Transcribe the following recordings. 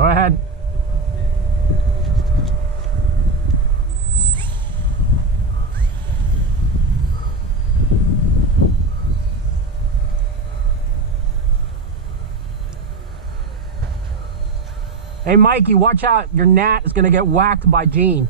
Go ahead. Hey, Mikey, watch out. Your gnat is going to get whacked by Gene.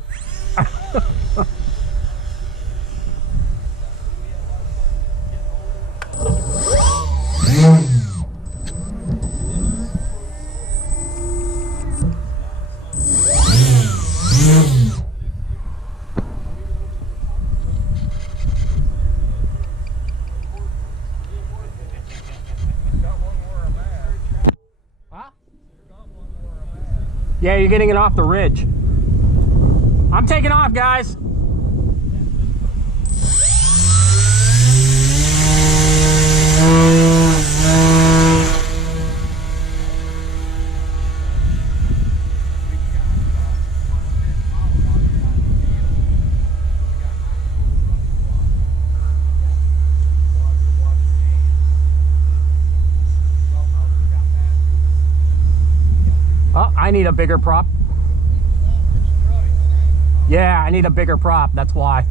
Yeah, you're getting it off the ridge. I'm taking off, guys. Oh, I need a bigger prop. Yeah, I need a bigger prop, that's why.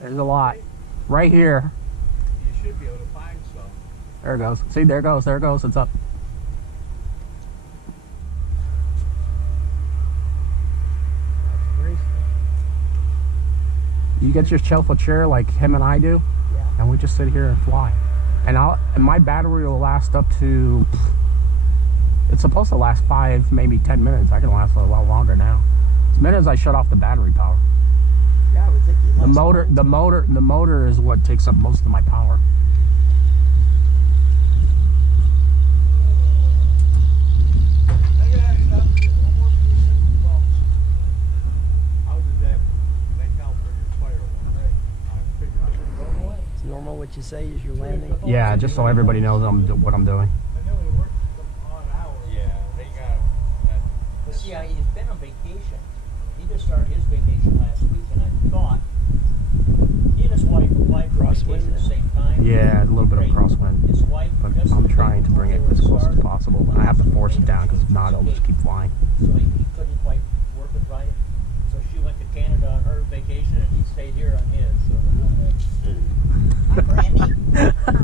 There's a lot. Right here. You should be able to find some. There it goes. See, there it goes. There it goes. It's up. You get yourself a chair like him and I do, yeah, and we just sit here and fly. And my battery will last up to, it's supposed to last 5, maybe 10 minutes. I can last a lot longer now. As minute as I shut off the battery power. Yeah, it would take you the motor is what takes up most of my power. How did that make out for your fire one? It's normal what you say is your landing. Yeah, just so everybody knows what I'm doing. Yeah, they got that. But see, he's been on vacation. He just started his vacation last week, and I thought he and his wife applied for vacation at the same time. Yeah, a little bit of crosswind. His wife, But I'm trying to bring it as close as possible. I have to force it down because if not, it'll just keep flying. So he couldn't quite work it right. So she went to Canada on her vacation, and he stayed here on his. So.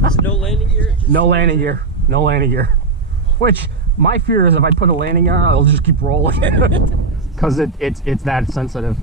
There's no landing gear? No landing gear. No landing gear. Which, my fear is if I put a landing gear on, it'll just keep rolling. Because it's that sensitive.